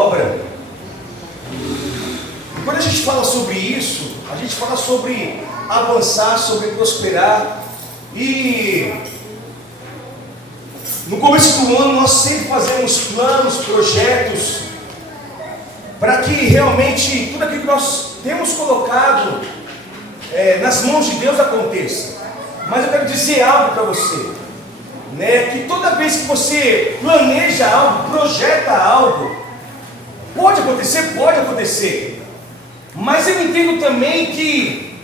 obra. E quando a gente fala sobre isso, a gente fala sobre avançar, sobre prosperar. E no começo do ano nós sempre fazemos planos, projetos, para que realmente tudo aquilo que nós temos colocado nas mãos de Deus aconteça. Mas eu quero dizer algo para você, que toda vez que você planeja algo, projeta algo, pode acontecer, mas eu entendo também que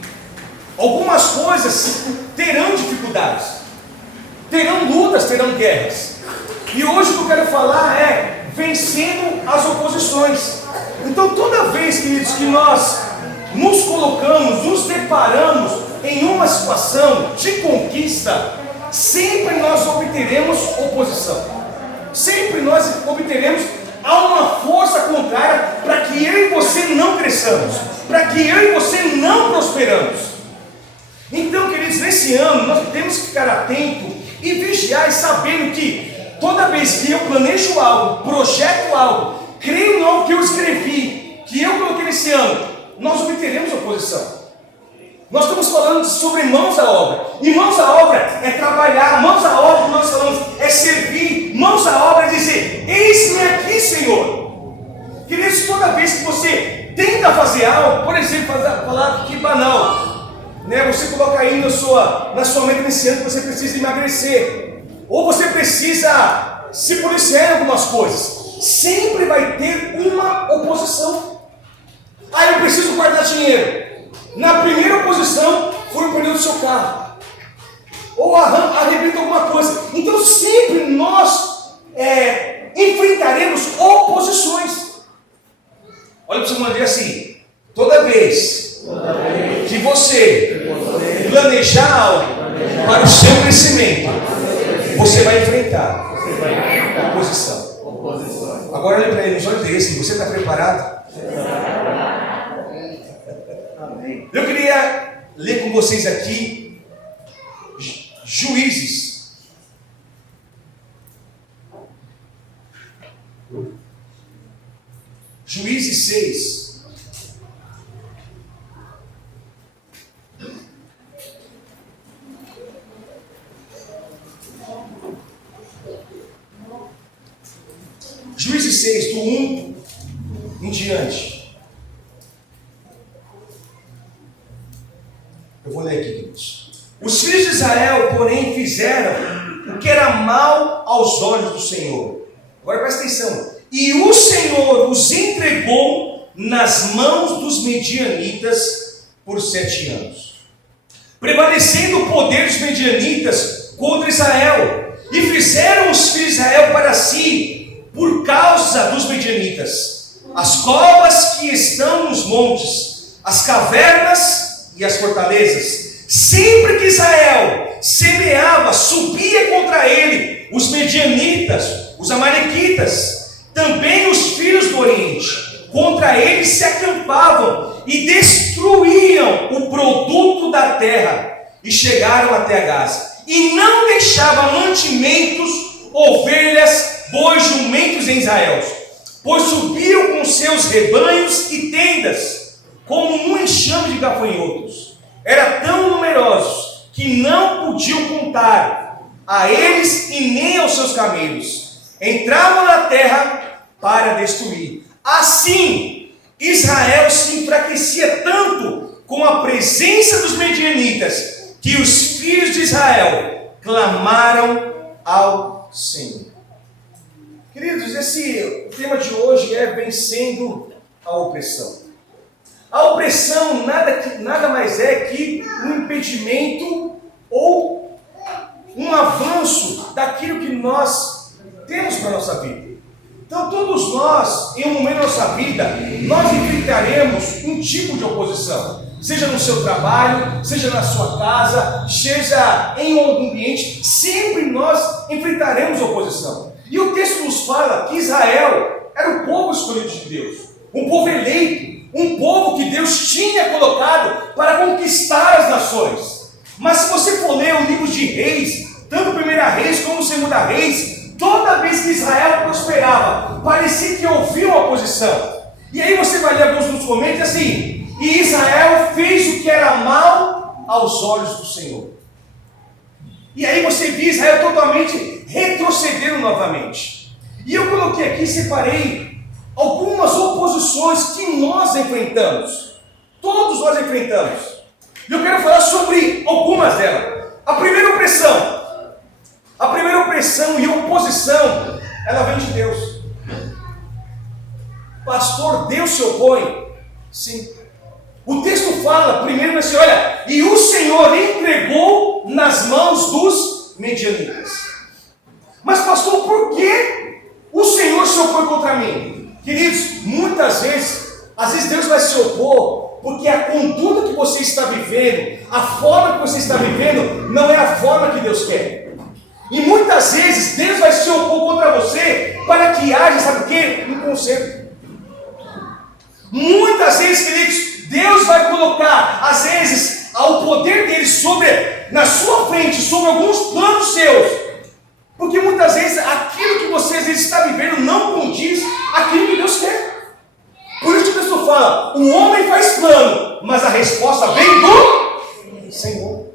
algumas coisas terão dificuldades, terão lutas, terão guerras, e hoje o que eu quero falar é vencendo as oposições. Então toda vez, queridos, que nós nos colocamos, nos deparamos em uma situação de conquista, sempre nós obteremos oposição, sempre nós obteremos uma força contrária para que eu e você não cresçamos, para que eu e você não prosperamos. Então, queridos, nesse ano nós temos que ficar atento e vigiar e sabendo que toda vez que eu planejo algo, projeto algo, creio no algo que eu escrevi, que eu coloquei nesse ano, nós obteremos oposição. Nós estamos falando sobre mãos à obra, e mãos à obra é trabalhar, mãos à obra, nós falamos, é servir, mãos à obra é dizer, eis-me aqui, Senhor. Queridos, toda vez que você tenta fazer algo, por exemplo, falar que banal, você coloca aí na sua mente nesse ano que você precisa emagrecer, ou você precisa se policiar em algumas coisas, sempre vai ter uma oposição. Eu preciso guardar dinheiro. Na primeira oposição foi o pneu do seu carro, ou arrebenta alguma coisa. Então sempre nós enfrentaremos oposições. Olha para o seu irmão e diga assim: toda vez que você planejar algo para o seu crescimento, você vai enfrentar oposição. Agora olha para ele nos olhos dele: você está preparado? Eu queria ler com vocês aqui Juízes. Juízes 6. Juízes 6, do 1 em diante. Eu vou ler aqui, queridos. Os filhos de Israel, porém, fizeram o que era mal aos olhos do Senhor. Agora presta atenção. E o Senhor os entregou nas mãos dos medianitas por 7 anos. Prevalecendo o poder dos medianitas contra Israel. E fizeram os filhos de Israel para si, por causa dos medianitas, as covas que estão nos montes, as cavernas e as fortalezas. Sempre que Israel semeava, subia contra ele os medianitas, os amalequitas, também os filhos do Oriente, contra ele se acampavam e destruíam o produto da terra, e chegaram até a Gaza, e não deixavam mantimentos, ovelhas, bois, jumentos em Israel, pois subiam com seus rebanhos e tendas, como um enxame de gafanhotos. Eram tão numerosos que não podiam contar a eles e nem aos seus camelos. Entravam na terra para destruir. Assim, Israel se enfraquecia tanto com a presença dos medianitas, que os filhos de Israel clamaram ao Senhor. Queridos, o tema de hoje é vencendo a opressão. A opressão nada mais é que um impedimento ou um avanço daquilo que nós temos para a nossa vida. Então todos nós, em um momento da nossa vida, nós enfrentaremos um tipo de oposição. Seja no seu trabalho, seja na sua casa, seja em algum ambiente, sempre nós enfrentaremos oposição. E o texto nos fala que Israel era o povo escolhido de Deus, um povo eleito, um povo que Deus tinha colocado para conquistar as nações. Mas se você for ler o livro de Reis, tanto 1 Reis como 2 Reis, toda vez que Israel prosperava, parecia que ouvia uma oposição. oposição. E aí você vai ler alguns dos comentários assim: e Israel fez o que era mal aos olhos do Senhor. E aí você vê Israel totalmente retrocedendo novamente. E eu coloquei aqui, separei algumas oposições que nós enfrentamos. Todos nós enfrentamos. E eu quero falar sobre algumas delas. A primeira opressão e oposição, ela vem de Deus. Pastor, Deus se opõe? Sim. O texto fala, primeiro assim, olha, e o Senhor entregou nas mãos dos medianitas. Mas pastor, por que o Senhor se opõe contra mim? Queridos, muitas vezes, às vezes Deus vai se opor, porque a conduta que você está vivendo, a forma que você está vivendo, não é a forma que Deus quer. E muitas vezes Deus vai se opor contra você, para que haja, sabe o quê? Um conserto. Muitas vezes, queridos, Deus vai colocar, às vezes, o poder dele na sua frente, sobre alguns planos seus. Porque muitas vezes, aquilo que você às vezes está vivendo não condiz aquilo que Deus quer. Por isso que o texto fala, o homem faz plano, mas a resposta vem do Senhor.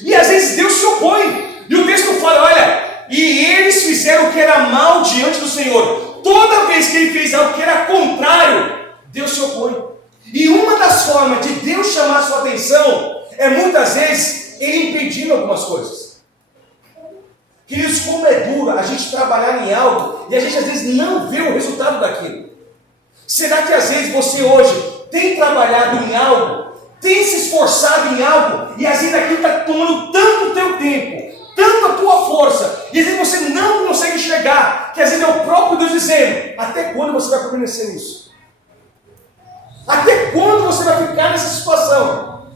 E às vezes Deus se opõe. E o texto fala, olha, e eles fizeram o que era mal diante do Senhor. Toda vez que ele fez algo que era contrário, Deus se opõe. E uma das formas de Deus chamar a sua atenção é muitas vezes ele impedindo algumas coisas. Queridos, como é duro a gente trabalhar em algo e a gente às vezes não vê o resultado daquilo. Será que às vezes você hoje tem trabalhado em algo, tem se esforçado em algo e às vezes aquilo está tomando tanto o teu tempo, tanto a tua força, e às vezes você não consegue enxergar, que às vezes é o próprio Deus dizendo, até quando você vai permanecer nisso? Até quando você vai ficar nessa situação?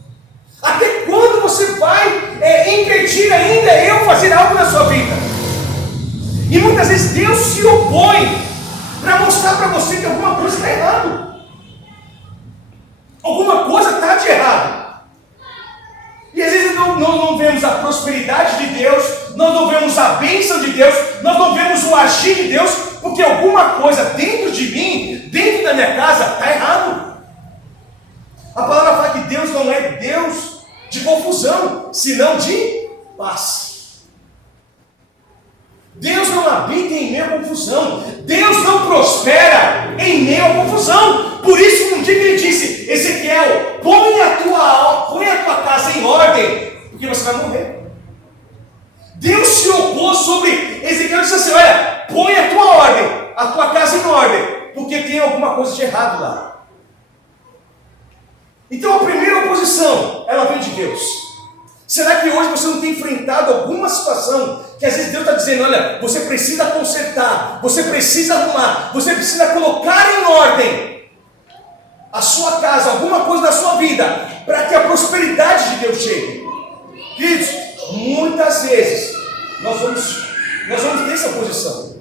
Até quando você vai impedir ainda eu fazer algo na sua vida? E muitas vezes Deus se opõe para mostrar para você que alguma coisa está errado. Alguma coisa está de errado. E às vezes nós não vemos a prosperidade de Deus, nós não vemos a bênção de Deus, nós não vemos o agir de Deus, porque alguma coisa dentro de mim, dentro da minha casa, está errado. A palavra fala que Deus não é Deus de confusão, senão de paz. Deus não habita em meio à confusão. Deus não prospera em meio à confusão. Por isso, um dia que ele disse, Ezequiel, põe a tua casa em ordem, porque você vai morrer. Deus se opôs sobre Ezequiel e disse assim, olha, põe a tua ordem, a tua casa em ordem, porque tem alguma coisa de errado lá. Então a primeira oposição, ela vem de Deus. Será que hoje você não tem enfrentado alguma situação que às vezes Deus está dizendo, olha, você precisa consertar, você precisa arrumar, você precisa colocar em ordem a sua casa, alguma coisa na sua vida, para que a prosperidade de Deus chegue? Queridos, muitas vezes nós vamos ter essa posição.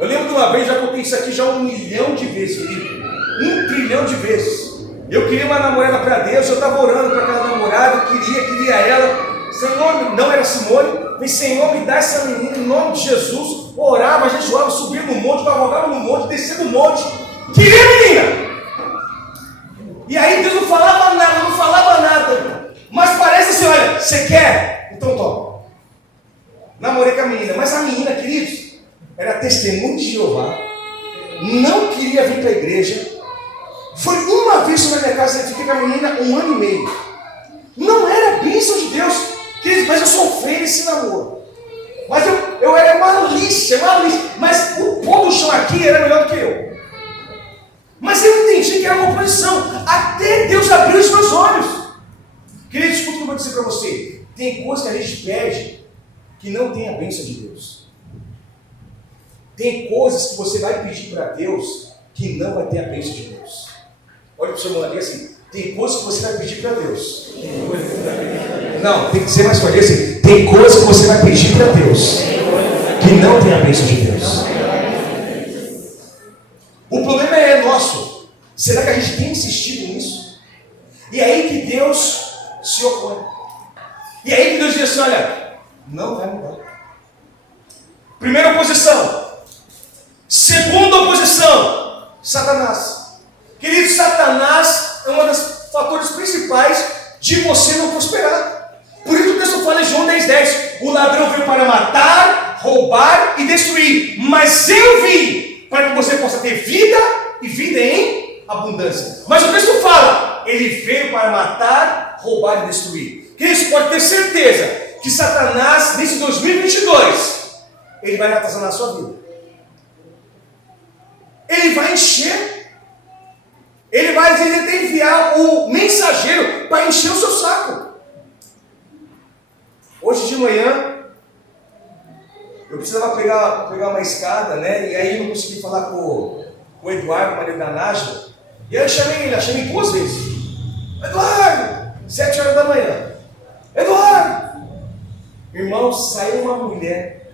Eu lembro de uma vez, já contei isso aqui já 1 milhão de vezes, querido. 1 trilhão de vezes. Eu queria uma namorada para Deus, eu estava orando para aquela namorada, eu queria ela. Senhor, não era Simone, mas Senhor, me dá essa menina em nome de Jesus. Orava, jejuava, subia no monte, cavalgava no monte, descia no monte. Queria menina! E aí Deus não falava nada. Mas parece assim, olha, você quer? Então toma. Namorei com a menina, mas a menina, queridos, era testemunho de Jeová, não queria vir para a igreja. Foi uma vez na minha casa, eu fiquei com a menina 1 ano e meio. Não era bênção de Deus, queridos, mas eu sofri esse namoro. Mas eu era malícia, mas o pôr do chão aqui era melhor do que eu. Mas eu entendi que era uma oposição, até Deus abriu os meus olhos. Queridos, escuta o que eu vou dizer para você. Tem coisa que a gente pede que não tem a bênção de Deus. Tem coisas que você vai pedir para Deus que não vai ter a bênção de Deus. Olha para o seu irmão ali assim, tem coisas que você vai pedir para Deus. Não, tem que ser mais forte assim, tem coisas que você vai pedir para Deus que não tem a bênção de Deus. O problema é nosso. Será que a gente tem insistido nisso? E aí que Deus se opõe. E aí que Deus diz assim, olha, não vai mudar. Primeira oposição. Segunda oposição. Satanás. Querido, Satanás é um dos fatores principais de você não prosperar. Por isso o texto fala em João 10:10, o ladrão veio para matar, roubar e destruir, mas eu vim para que você possa ter vida e vida em abundância. Mas o texto fala, ele veio para matar, roubar e destruir. Querido, você pode ter certeza que Satanás, nesse 2022, ele vai atazanar a sua vida. Ele vai encher. Ele vai até enviar o mensageiro para encher o seu saco. Hoje de manhã, eu precisava pegar uma escada, né? E aí eu não consegui falar com o Eduardo, marido da Nájila. E aí eu chamei 2 vezes. Eduardo, 7 horas da manhã. Eduardo! Irmão, saiu uma mulher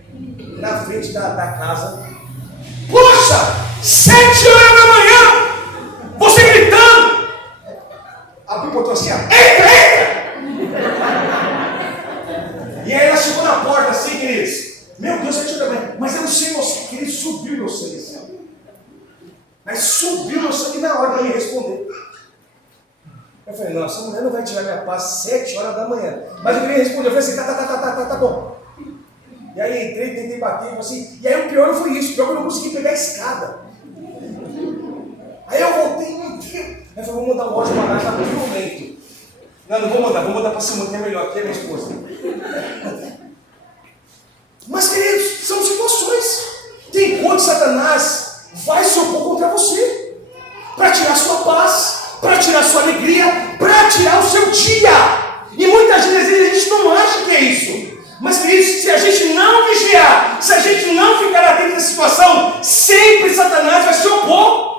na frente da casa. Poxa, 7 horas da manhã! Você gritando! Abriu o portão assim, ó. Entra! E aí ela chegou na porta assim, queridos. Meu Deus, 7 horas da manhã. Mas eu não sei você, querido, subiu meu sangue assim. Mas subiu meu sangue na hora para me responder. Eu falei, não, essa mulher não vai tirar minha paz 7 horas da manhã. Mas eu queria responder, eu falei assim, tá bom. E aí entrei, tentei bater, assim. E aí o pior não foi isso, o pior é que eu não consegui pegar a escada. Aí eu voltei, meu Deus. Aí eu falei, vou mandar um ódio para a Nájila naquele momento. Não vou mandar para Simone, que é melhor, que é minha esposa. Mas, queridos, são situações. Tem coisa que Satanás vai se opor contra você para tirar sua paz, para tirar sua alegria, para tirar o seu dia. E muitas vezes a gente não acha que é isso. Mas, queridos, se a gente não vigiar, se a gente não ficar atento nessa situação, sempre Satanás vai se opor.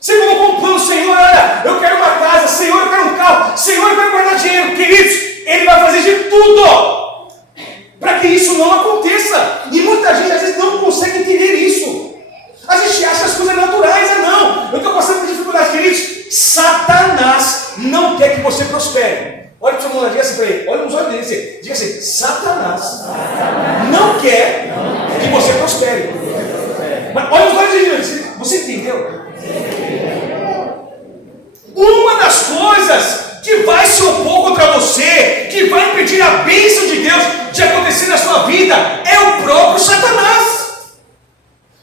Você colocou um plano, Senhor, olha, eu quero uma casa, Senhor, eu quero um carro, Senhor, eu quero guardar dinheiro. Queridos, Ele vai fazer de tudo para que isso não aconteça. E muita gente às vezes não consegue entender isso. A gente acha as coisas naturais, não. Eu estou passando por dificuldade, queridos. Satanás não quer que você prospere. Olha para o seu irmão, diga assim para ele, olha nos olhos dele, diga assim, Satanás não quer que você prospere. Mas olha os olhos dele, você entendeu? Uma das coisas que vai se opor contra você, que vai impedir a bênção de Deus de acontecer na sua vida, é o próprio Satanás.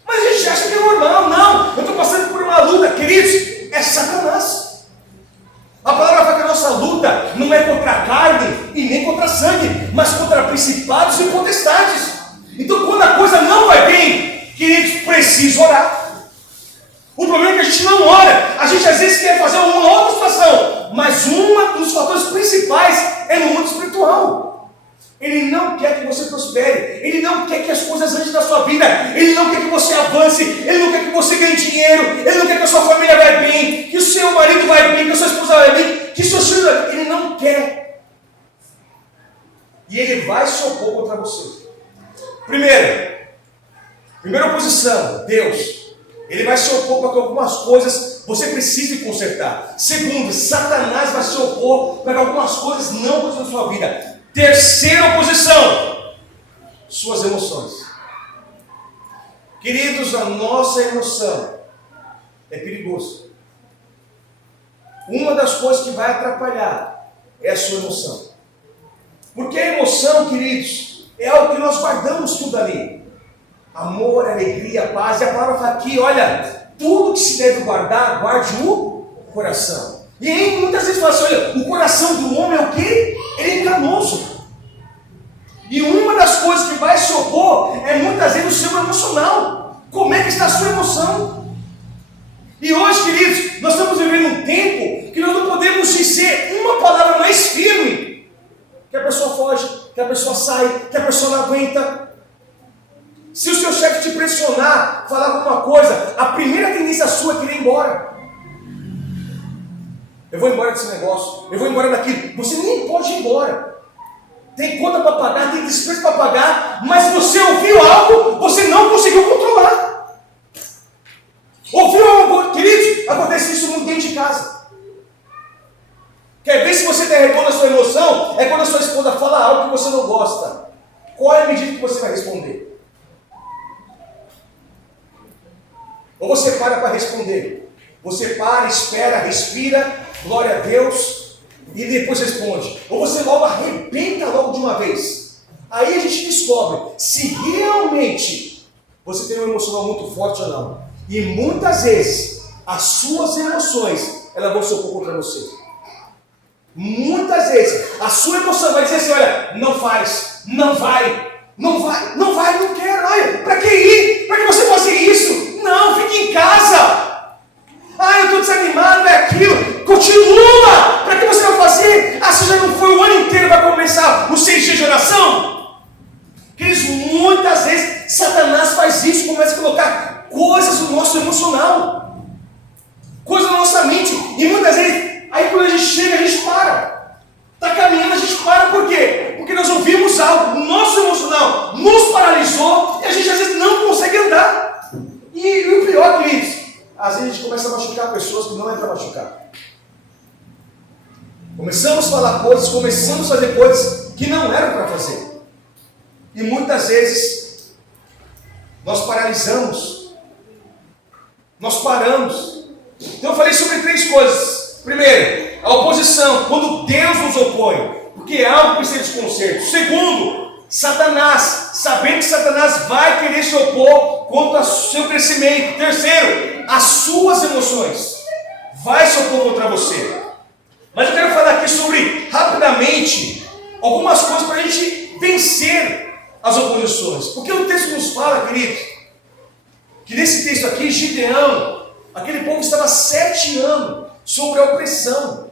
Mas a gente acha que é normal, não. Eu estou passando por uma luta, queridos, é Satanás. A palavra fala que a nossa luta não é contra a carne e nem contra sangue, mas contra principados e potestades. Então, quando a coisa não vai bem, queridos, precisa orar. O problema é que a gente não ora. A gente às vezes quer fazer uma outra situação, mas um dos fatores principais é no mundo espiritual. Ele não quer que você prospere. Ele não quer que as coisas andem na sua vida. Ele não quer que você avance. Ele não quer que você ganhe dinheiro. Ele não quer que a sua família vai bem, que o seu marido vai bem, que a sua esposa vai bem, que seu filho vai bem. Ele não quer. E ele vai se opor contra você. Primeira oposição, Deus. Ele vai se opor para que algumas coisas você precise consertar. Segundo, Satanás vai se opor para que algumas coisas não aconteçam na sua vida. Terceira oposição, suas emoções. Queridos, a nossa emoção é perigosa. Uma das coisas que vai atrapalhar é a sua emoção. Porque a emoção, queridos, é algo que nós guardamos tudo ali. Amor, alegria, paz. E a palavra fala aqui, olha, tudo que se deve guardar, guarde o coração. E aí muitas vezes fala assim, olha, o coração do homem é o quê? Ele é enganoso. E uma das coisas que vai se opor é muitas vezes o seu emocional. Como é que está a sua emoção? E hoje, queridos, nós estamos vivendo um tempo que nós não podemos dizer uma palavra mais firme. Que a pessoa foge, que a pessoa sai, que a pessoa não aguenta. Se o seu chefe te pressionar, falar alguma coisa, a primeira tendência sua é querer ir embora. Eu vou embora desse negócio, eu vou embora daquilo. Você nem pode ir embora. Tem conta para pagar, tem despesa para pagar, mas você ouviu algo, você não conseguiu controlar. Ouviu algo, queridos? Acontece isso muito dentro de casa. Quer ver se você derrubando a sua emoção? É quando a sua esposa fala algo que você não gosta. Qual é a medida que você vai responder? Ou você para responder. Você para, espera, respira, glória a Deus, e depois responde. Ou você logo arrebenta logo de uma vez. Aí a gente descobre se realmente você tem um emocional muito forte ou não. E muitas vezes as suas emoções, elas vão se opor contra você. Muitas vezes a sua emoção vai dizer assim: olha, não faz, não vai, não quero, olha, para que ir? Para que você faça isso? Não, fique em casa. Eu estou desanimado, é aquilo. Continua. Para que você vai fazer? Você já não foi o ano inteiro, vai começar os 6 dias de oração? Queridos, muitas vezes Satanás faz isso, começa a colocar coisas no nosso emocional, coisas na nossa mente, e muitas vezes, aí quando a gente chega, a gente para. Está caminhando, a gente para, por quê? Porque nós ouvimos algo, o nosso emocional nos paralisou, e a gente às vezes não consegue andar. E o pior, queridos, às vezes a gente começa a machucar pessoas que não é para machucar. Começamos a falar coisas, começamos a fazer coisas que não eram para fazer. E muitas vezes nós paralisamos, nós paramos. Então eu falei sobre 3 coisas. Primeiro, a oposição, quando Deus nos opõe, porque é algo que precisa de conserto. Segundo, Satanás, sabendo que Satanás vai querer se opor contra o seu crescimento. Terceiro, as suas emoções vai se opor contra você. Mas eu quero falar aqui sobre, rapidamente, algumas coisas para a gente vencer as oposições. Porque o texto nos fala, queridos, que nesse texto aqui, Gideão, aquele povo estava 7 anos sobre a opressão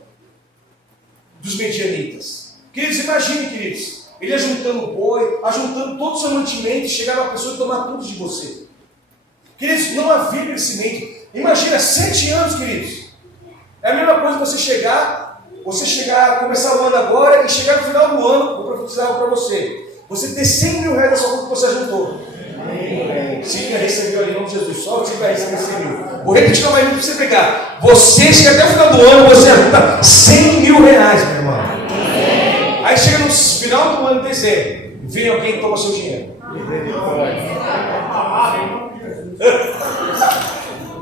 dos medianitas. Queridos, imagine, queridos, ele ajuntando boi, ajuntando todo o seu mantimento, e chegava a pessoa e tomar tudo de você. Queridos, não havia crescimento. Imagina, 7 anos, queridos. É a mesma coisa você chegar, começar o ano agora e chegar no final do ano, vou profetizar algo para você. Você ter 100 mil reais da sua conta que você juntou. Siga recebeu ali, em nome de Jesus. Só o Siga recebeu 100 mil. Vou repetir novamente para você pegar. Você chega até o final do ano, você junta 100 mil reais, meu irmão. Aí chega no final do ano, de dezembro, vem alguém e toma seu dinheiro.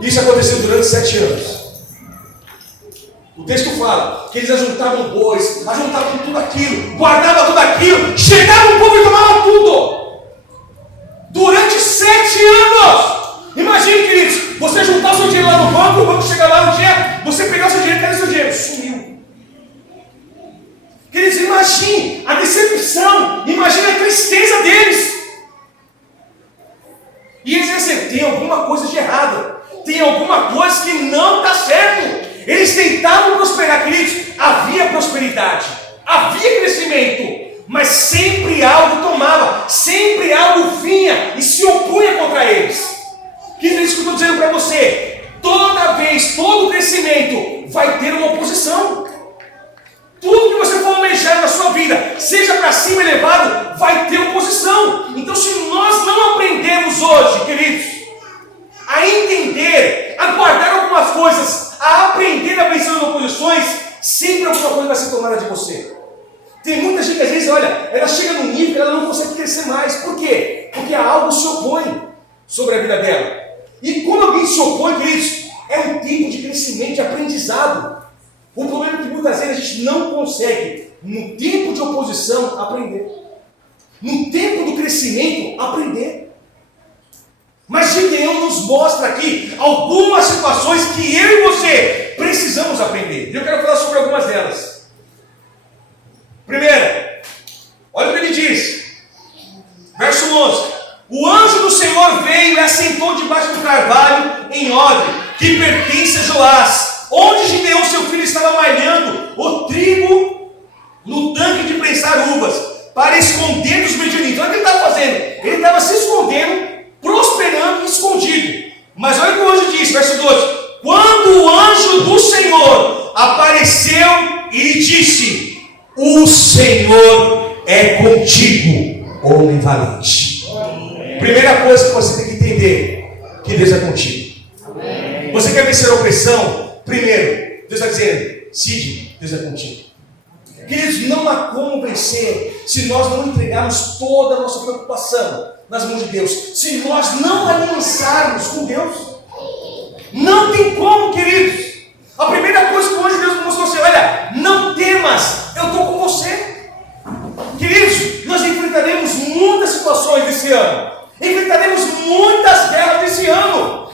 Isso aconteceu durante 7 anos. O texto fala que eles ajuntavam bois, ajuntavam tudo aquilo, guardavam tudo aquilo, chegava o povo e tomava tudo. Durante 7 anos. Imagine, queridos, você juntar o seu dinheiro lá no banco, o banco chega lá no dia, você pegar o seu dinheiro, cadê o seu dinheiro? Sumiu. Queridos, imagine a decepção, imagine a tristeza deles. E eles dizem assim: tem alguma coisa de errado, tem alguma coisa que não está certo. Eles tentavam prosperar, queridos, havia prosperidade, havia crescimento, mas sempre algo tomava, sempre algo vinha e se opunha contra eles. Queridos, é isso que eu estou dizendo para você. Toda vez, todo crescimento vai ter uma oposição. Tudo que você for almejar na sua vida, seja para cima elevado, vai ter oposição. Então, se nós não aprendemos hoje, queridos, a entender, a guardar algumas coisas, a aprender a vencer as oposições, sempre alguma coisa vai ser tomada de você. Tem muita gente que às vezes, olha, ela chega num nível que ela não consegue crescer mais. Por quê? Porque algo se opõe sobre a vida dela. E quando alguém se opõe, queridos, é um tipo de crescimento, de aprendizado. O problema é que muitas vezes a gente não consegue, no tempo de oposição, aprender. No tempo do crescimento, aprender. Mas Gideão nos mostra aqui algumas situações que eu e você precisamos aprender. E eu quero falar sobre algumas delas. Primeira, olha o que ele diz. Verso 11. O anjo do Senhor veio e assentou debaixo do carvalho em Odre, que pertence a Joás, onde Gideão, seu filho, estava malhando o trigo no tanque de prensar uvas, para esconder dos medianitas. Olha o que ele estava fazendo. Ele estava se escondendo, prosperando escondido. Mas olha o que o anjo diz, verso 12. Quando o anjo do Senhor apareceu e lhe disse: o Senhor é contigo, homem valente. Primeira coisa que você tem que entender, que Deus é contigo. Você quer vencer a opressão? Primeiro, Deus está dizendo: Cid, Deus é contigo. Queridos, não há como vencer se nós não entregarmos toda a nossa preocupação nas mãos de Deus, se nós não aliançarmos com Deus.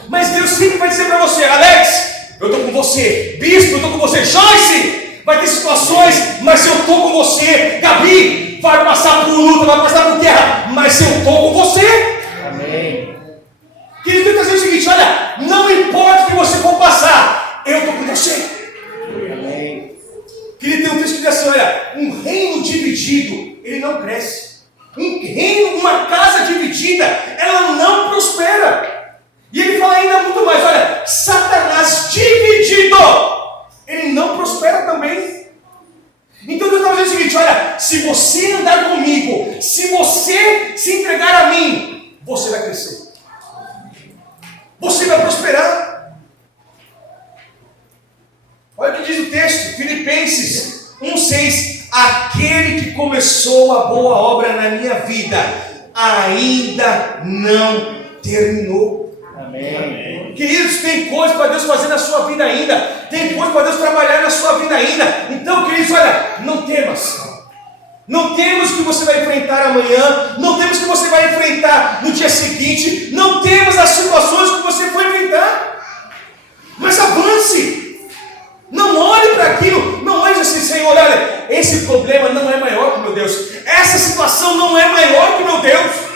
Mas Deus sempre vai dizer para você: Alex, eu estou com você. Bispo, eu estou com você. Joyce, vai ter situações, mas eu estou com você. Gabi, vai passar por luta, vai passar por guerra, mas eu estou com você. Amém. Querido, eu estou dizendo o seguinte: olha, não importa o que você for passar, eu estou com você. Amém. Querido, tem um texto que diz assim: olha, um reino dividido, ele não cresce. Um reino, uma casa dividida, ela não prospera. E ele fala ainda muito mais: olha, Satanás dividido, ele não prospera também. Então Deus está dizendo o seguinte: olha, se você andar comigo, se você se entregar a mim, você vai crescer, você vai prosperar. Olha o que diz o texto, Filipenses 1,6: aquele que começou a boa obra na minha vida, ainda não terminou. Amém. Queridos, tem coisa para Deus fazer na sua vida ainda, tem coisa para Deus trabalhar na sua vida ainda. Então, queridos, olha, não temas. Não temos o que você vai enfrentar amanhã, não temos o que você vai enfrentar no dia seguinte, não temos as situações que você foi enfrentar. Mas avance. Não olhe para aquilo, não olhe assim: Senhor, olha, esse problema não é maior que meu Deus, essa situação não é maior que meu Deus.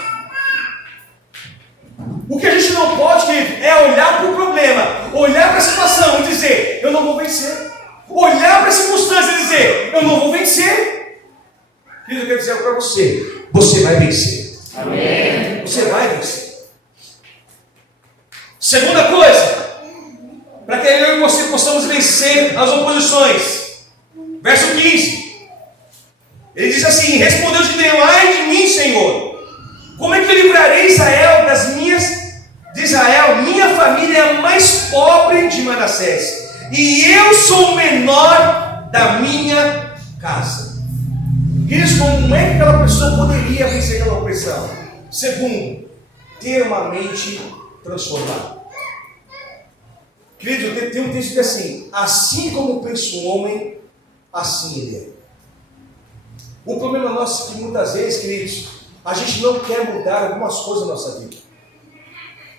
O que a gente não pode, querido, é olhar para o problema, olhar para a situação e dizer: eu não vou vencer. Olhar para a circunstância e dizer: eu não vou vencer. Querido, eu quero dizer algo para você: você vai vencer. Amém. Você vai vencer. Segunda coisa, para que eu e você possamos vencer as oposições. Verso 15. Ele diz assim: respondeu Gideão: ai de mim, Senhor, como é que eu livrarei Israel de Israel? Minha família é a mais pobre de Manassés, e eu sou o menor da minha casa. Queridos, como é que aquela pessoa poderia vencer aquela opressão? Segundo, ter uma mente transformada. Querido, tem um texto que diz assim: assim como pensa o homem, assim ele é. O problema nosso é que muitas vezes, queridos, a gente não quer mudar algumas coisas na nossa vida.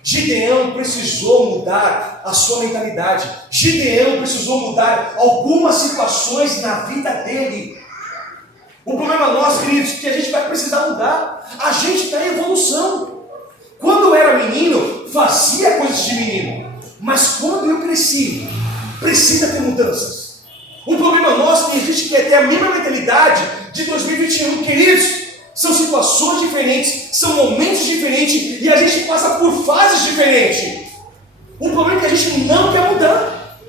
Gideão precisou mudar a sua mentalidade. Gideão precisou mudar algumas situações na vida dele. O problema nosso, queridos, é que a gente vai precisar mudar. A gente está em evolução. Quando eu era menino, fazia coisas de menino. Mas quando eu cresci, precisa ter mudanças. O problema nosso é que a gente quer ter a mesma mentalidade de 2021, queridos. São situações diferentes, são momentos diferentes, e a gente passa por fases diferentes. O problema é que a gente não quer mudar.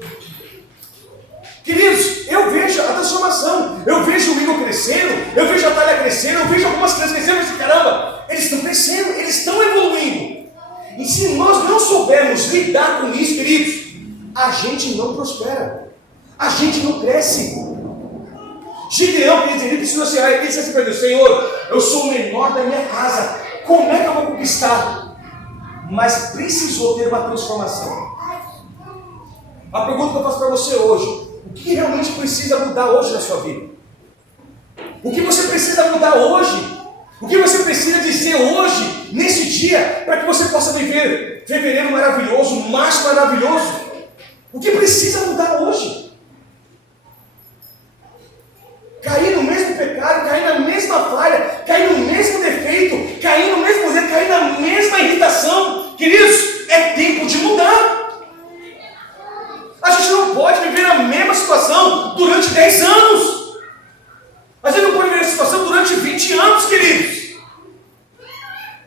Queridos, eu vejo a transformação, eu vejo o Igor crescendo, eu vejo a Thalia crescendo, eu vejo algumas crianças crescendo, mas caramba, eles estão crescendo, eles estão evoluindo. E se nós não soubermos lidar com isso, queridos, a gente não prospera, a gente não cresce. Gideão, queridos, ele precisa chegar e disse assim para Deus: Senhor, eu sou o menor da minha casa, como é que eu vou conquistar? Mas precisou ter uma transformação. A pergunta que eu faço para você hoje: o que realmente precisa mudar hoje na sua vida? O que você precisa mudar hoje? O que você precisa dizer hoje, nesse dia, para que você possa viver fevereiro maravilhoso, março maravilhoso? O que precisa mudar hoje? Cair no mesmo pecado, cair na mesma falha, cair no mesmo defeito, cair no mesmo erro, cair na mesma irritação. Queridos, é tempo de mudar. A gente não pode viver a mesma situação durante 10 anos. A gente não pode viver a situação durante 20 anos, queridos.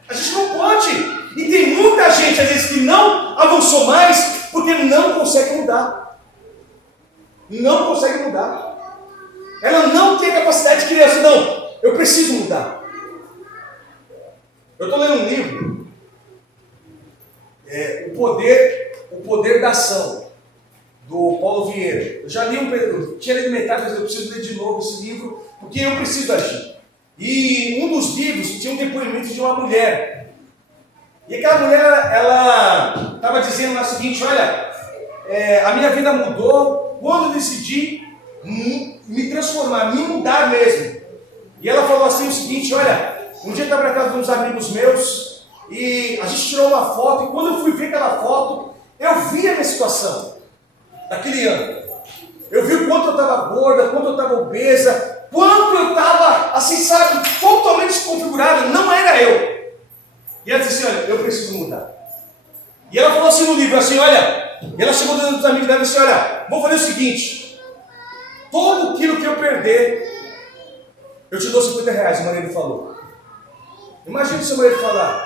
A gente não pode. E tem muita gente, às vezes, que não avançou mais porque não consegue mudar. Não consegue mudar. Ela não tem capacidade de criar assim: não, eu preciso mudar. Eu estou lendo um livro, O Poder da Ação, do Paulo Vieira. Eu já li eu tinha lido metade, mas eu preciso ler de novo esse livro, porque eu preciso agir. E um dos livros tinha um depoimento de uma mulher. E aquela mulher, ela estava dizendo lá o seguinte: olha, a minha vida mudou quando eu decidi me transformar, me mudar mesmo. E ela falou assim o seguinte: olha, um dia eu estava na casa de uns amigos meus e a gente tirou uma foto, e quando eu fui ver aquela foto, Eu vi a minha situação naquele ano. Eu vi o quanto eu estava gorda, quanto eu estava obesa, quanto eu estava, assim, sabe, totalmente desconfigurado. Não era eu. E ela disse assim, olha, eu preciso mudar. E ela falou assim no livro, assim, olha, ela chegou dentro dos amigos dela e disse, olha, vou fazer o seguinte, todo aquilo que eu perder, eu te dou R$50, o marido falou. Imagina o seu marido falar,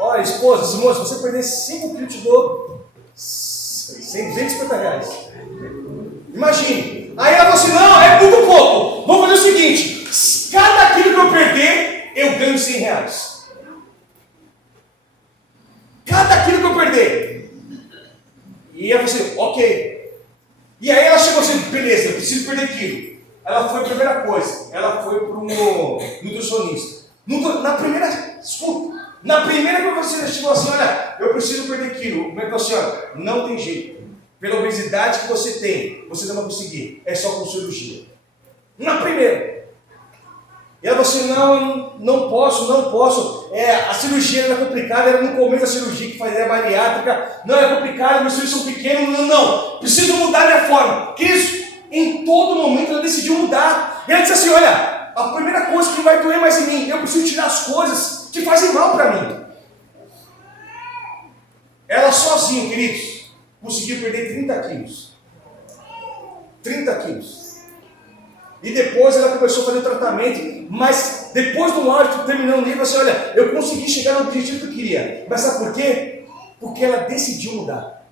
olha, esposa, se você perder 5 quilos, eu te dou R$250. Imagine. Aí ela falou assim, não, é muito pouco. Vamos fazer o seguinte, cada quilo que eu perder, eu ganho R$100. Cada quilo que eu perder. E ela falou assim, ok. E aí ela chegou assim, beleza, eu preciso perder quilo. Ela foi, a primeira coisa, ela foi para um nutricionista. Na primeira que você chegou assim, olha, eu preciso perder quilo. O médico falou assim, olha, não tem jeito. Pela obesidade que você tem, você não vai conseguir. É só com cirurgia. Na primeira. E ela falou assim, não posso. A cirurgia era complicada, era no começo da cirurgia que fazia a bariátrica. Não, é complicado, meus filhos são pequenos. Não. Preciso mudar minha forma. Isso, em todo momento ela decidiu mudar. E ela disse assim, olha, a primeira coisa que vai doer mais em mim, eu preciso tirar as coisas que fazem mal para mim. Ela sozinha, queridos, conseguiu perder 30 quilos. 30 quilos. E depois ela começou a fazer o tratamento, mas depois do áudio, terminando o livro, assim, olha, eu consegui chegar no objetivo que eu queria. Mas sabe por quê? Porque ela decidiu mudar.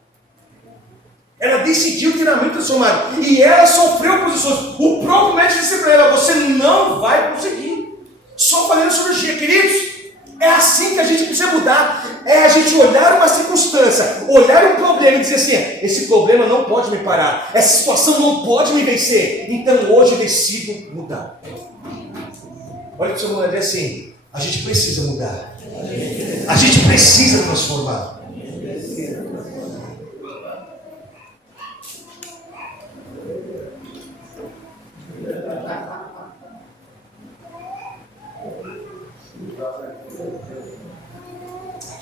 Ela decidiu tirar a mente transformada. E ela sofreu oposições. O próprio médico disse para ela, você não vai conseguir. Só fazendo cirurgia, queridos. É assim que a gente precisa mudar. É a gente olhar uma circunstância, olhar um problema e dizer assim, esse problema não pode me parar, essa situação não pode me vencer, então hoje eu decido mudar. Olha para o seu irmão e diz assim, a gente precisa mudar. A gente precisa transformar.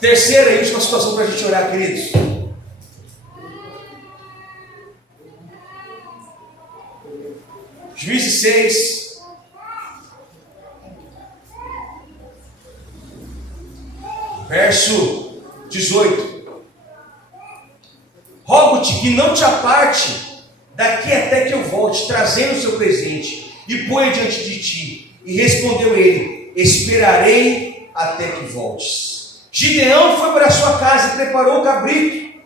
Terceira e última situação para a gente orar, queridos. Juízes 6. Verso 18. Rogo-te que não te aparte daqui até que eu volte, trazendo o seu presente, e ponha diante de ti. E respondeu ele, esperarei até que voltes. Gideão foi para a sua casa e preparou o cabrito,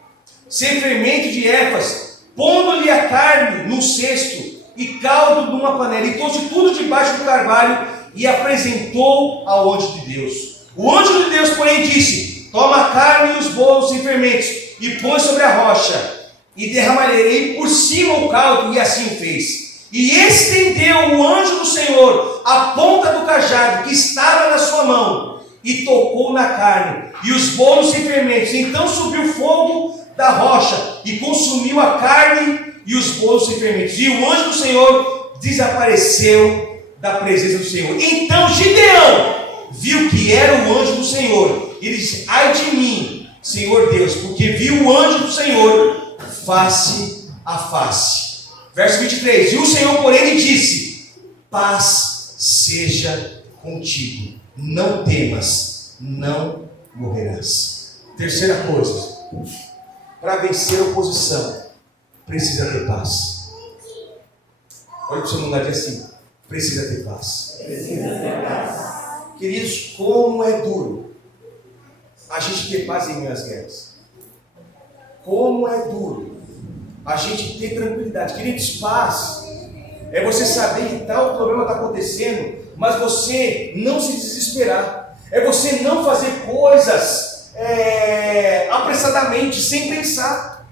sem fermento de ervas, pondo-lhe a carne num cesto e caldo numa panela, e trouxe tudo debaixo do carvalho e apresentou ao anjo de Deus. O anjo de Deus, porém, disse, toma a carne e os bolos sem fermentos e põe sobre a rocha, e derramarei por cima o caldo, e assim fez. E estendeu o anjo do Senhor a ponta do cajado que estava na sua mão, e tocou na carne, e os bolos sem fermentos. Então subiu fogo da rocha, e consumiu a carne e os bolos sem fermentos. E o anjo do Senhor desapareceu da presença do Senhor. Então Gideão viu que era o anjo do Senhor. Ele disse, ai de mim, Senhor Deus, porque viu o anjo do Senhor face a face. Verso 23. E o Senhor, porém, lhe disse, paz seja contigo. Não temas, não morrerás. Terceira coisa, para vencer a oposição, precisa ter paz. Olha para o seu mundo assim, precisa ter paz. Queridos, como é duro a gente ter paz em meio às guerras. Como é duro a gente ter tranquilidade. Queridos, paz é você saber que tal problema está acontecendo, mas você não se desesperar. É você não fazer coisas apressadamente, sem pensar.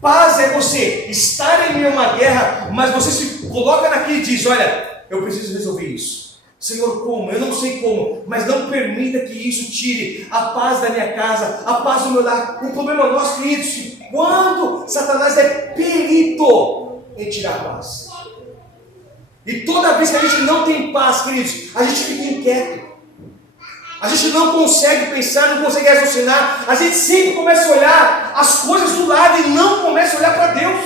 Paz é você estar em meio a uma guerra, mas você se coloca naquilo e diz, olha, eu preciso resolver isso. Senhor, como? Eu não sei como, mas não permita que isso tire a paz da minha casa, a paz do meu lar. O problema nosso, queridos, quando Satanás é perito em tirar a paz. E toda vez que a gente não tem paz, queridos, a gente fica inquieto. A gente não consegue pensar, não consegue raciocinar. A gente sempre começa a olhar as coisas do lado e não começa a olhar para Deus.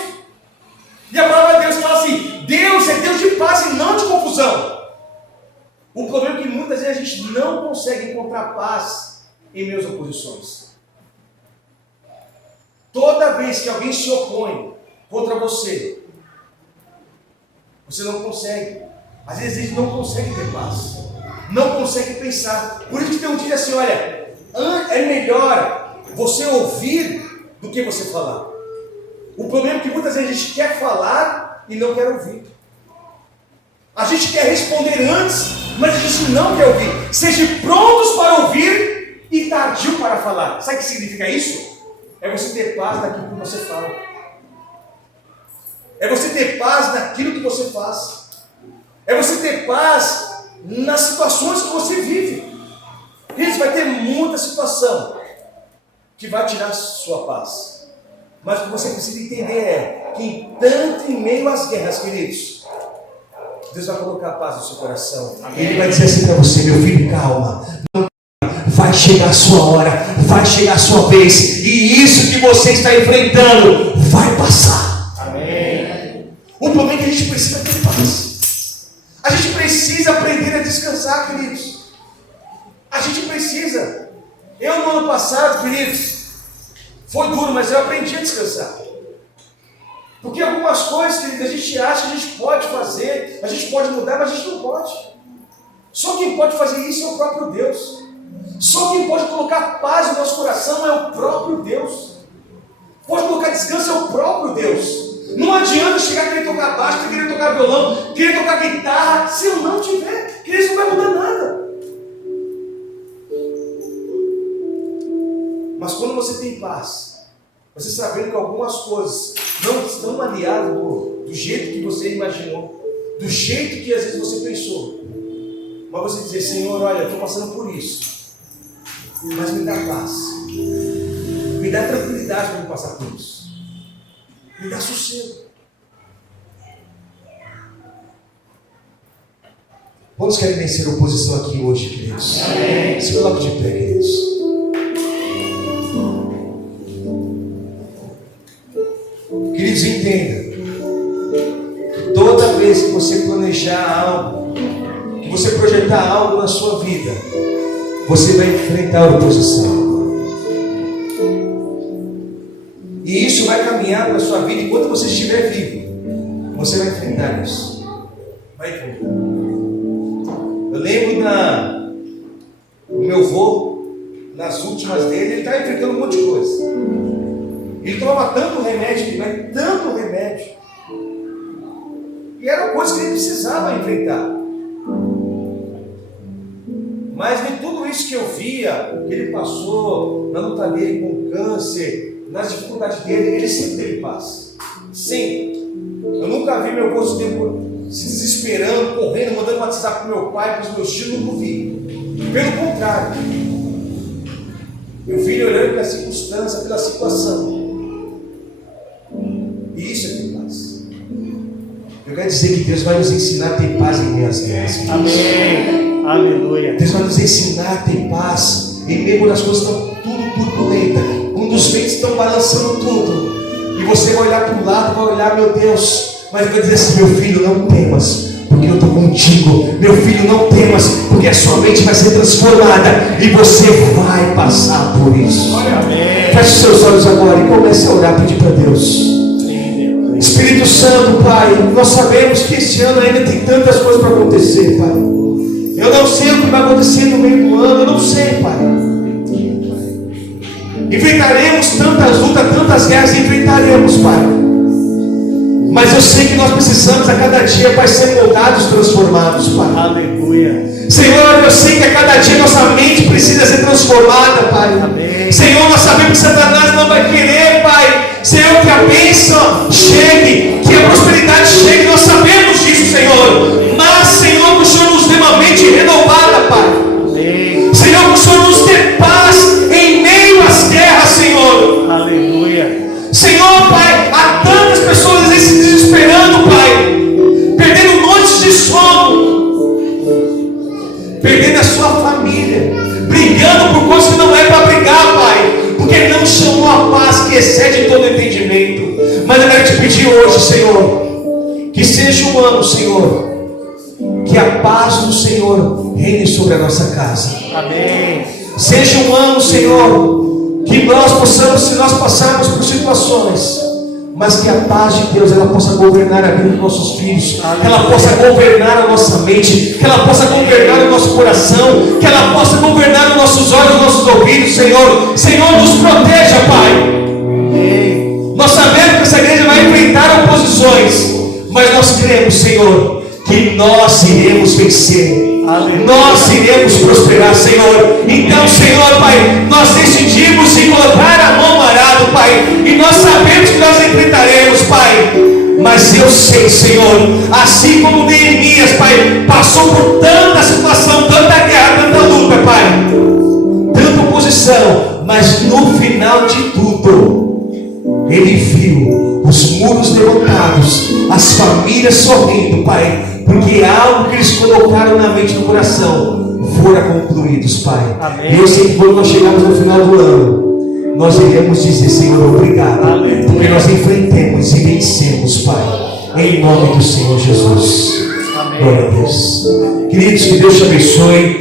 E a palavra de Deus fala assim: Deus é Deus de paz e não de confusão. O problema é que muitas vezes a gente não consegue encontrar paz em meio às oposições. Toda vez que alguém se opõe contra você, você não consegue. Às vezes a gente não consegue ter paz, não consegue pensar. Por isso que tem um dia assim: olha, é melhor você ouvir do que você falar. O problema é que muitas vezes a gente quer falar e não quer ouvir. A gente quer responder antes, mas a gente não quer ouvir. Seja prontos para ouvir e tardio para falar. Sabe o que significa isso? É você ter paz naquilo que você fala. É você ter paz naquilo que você faz. É você ter paz nas situações que você vive. Queridos, vai ter muita situação que vai tirar a sua paz. Mas o que você precisa entender é que tanto em meio às guerras, queridos, Deus vai colocar paz no seu coração. Amém. Ele vai dizer assim para você: meu filho, calma. Vai chegar a sua hora, vai chegar a sua vez. E isso que você está enfrentando vai passar. Amém. O problema é que a gente precisa ter paz. A gente precisa aprender a descansar, queridos. A gente precisa. Eu no ano passado, queridos, foi duro, mas eu aprendi a descansar. Porque algumas coisas, queridos, a gente acha que a gente pode fazer, a gente pode mudar, mas a gente não pode. Só quem pode fazer isso é o próprio Deus. Só quem pode colocar paz no nosso coração é o próprio Deus. Pode colocar descanso é o próprio Deus. Não adianta chegar a querer tocar baixo, querer tocar violão, querer tocar guitarra, se eu não tiver, que isso não vai mudar nada. Mas quando você tem paz, você sabendo que algumas coisas não estão aliadas do jeito que você imaginou, do jeito que às vezes você pensou, mas você dizer: Senhor, olha, eu estou passando por isso, mas me dá paz, me dá tranquilidade para me passar por isso, me dá sossego. Quantos querem vencer a oposição aqui hoje, queridos? Amém. Se coloque de pé, queridos. Queridos, entenda que toda vez que você planejar algo, que você projetar algo na sua vida, você vai enfrentar a oposição. E isso vai caminhar para a sua vida enquanto você estiver vivo. Você vai enfrentar isso. Vai enfrentar. Eu lembro do meu avô, nas últimas dele, ele estava enfrentando um monte de coisa. Ele tomava tanto remédio, mas tanto remédio. E era coisa que ele precisava enfrentar. Mas em tudo isso que eu via, que ele passou, na luta dele com o câncer, nas dificuldades dele, ele sempre teve paz. Sempre. Eu nunca vi meu avô se desesperando, correndo, mandando WhatsApp para o meu pai, para os meus tios, nunca vi. Pelo contrário. Eu vi ele olhando pela circunstância, pela situação. E isso é ter paz. Eu quero dizer que Deus vai nos ensinar a ter paz em meio às guerras. Amém. Aleluia. Deus vai nos ensinar a ter paz em meio às coisas que estão tudo turbulenta, quando os ventos estão balançando tudo, e você vai olhar para o lado, vai olhar: meu Deus, mas eu vou dizer assim: meu filho, não temas, porque eu estou contigo. Meu filho, não temas, porque a sua mente vai ser transformada e você vai passar por isso. Amém. Feche seus olhos agora e comece a orar, pedir para Deus. Espírito Santo, Pai, nós sabemos que este ano ainda tem tantas coisas para acontecer, Pai. Eu não sei o que vai acontecer no meio do ano, eu não sei, Pai. Enfrentaremos tantas lutas, tantas guerras, enfrentaremos, Pai. Mas eu sei que nós precisamos a cada dia, Pai, ser moldados, transformados, Pai. Aleluia. Senhor, eu sei que a cada dia nossa mente precisa ser transformada, Pai. Amém. Senhor, nós sabemos que Satanás não vai querer, Pai, Senhor, que a bênção chegue, que a prosperidade chegue. Nós sabemos disso, Senhor. Mas, Senhor, que o Senhor nos dê uma mente renovada, Pai. Amém. Senhor, que o Senhor nos dê paz em meio às guerras, Senhor. Aleluia. Senhor, Pai, há tantas pessoas se desesperando, Pai, perdendo noites de sono, perdendo a sua família, excede todo entendimento. Mas eu quero te pedir hoje, Senhor, que seja um ano, Senhor, que a paz do Senhor reine sobre a nossa casa. Amém. Seja um ano, Senhor, que nós possamos, se nós passarmos por situações, mas que a paz de Deus ela possa governar a vida dos nossos filhos, que ela possa governar a nossa mente, que ela possa governar o nosso coração, que ela possa governar os nossos olhos, os nossos ouvidos, Senhor. Senhor, nos proteja, Pai. Nós sabemos que essa igreja vai enfrentar oposições, mas nós cremos, Senhor, que nós iremos vencer. Nós iremos prosperar, Senhor. Então, Senhor, Pai, nós decidimos em colocar a mão no arado, Pai, e nós sabemos que nós enfrentaremos, Pai. Mas eu sei, Senhor, assim como Neemias, Pai, passou por tanta situação, tanta guerra, tanta luta, Pai, tanta oposição, mas no final de tudo, ele viu os muros levantados, as famílias sorrindo, Pai, porque algo que eles colocaram na mente e no coração fora concluídos, Pai. Amém. E eu sei que quando nós chegarmos no final do ano, nós iremos dizer, Senhor, obrigado. Amém. Porque nós enfrentemos e vencemos, Pai, em nome do Senhor Jesus. Amém. Glória a Deus. Queridos, que Deus te abençoe.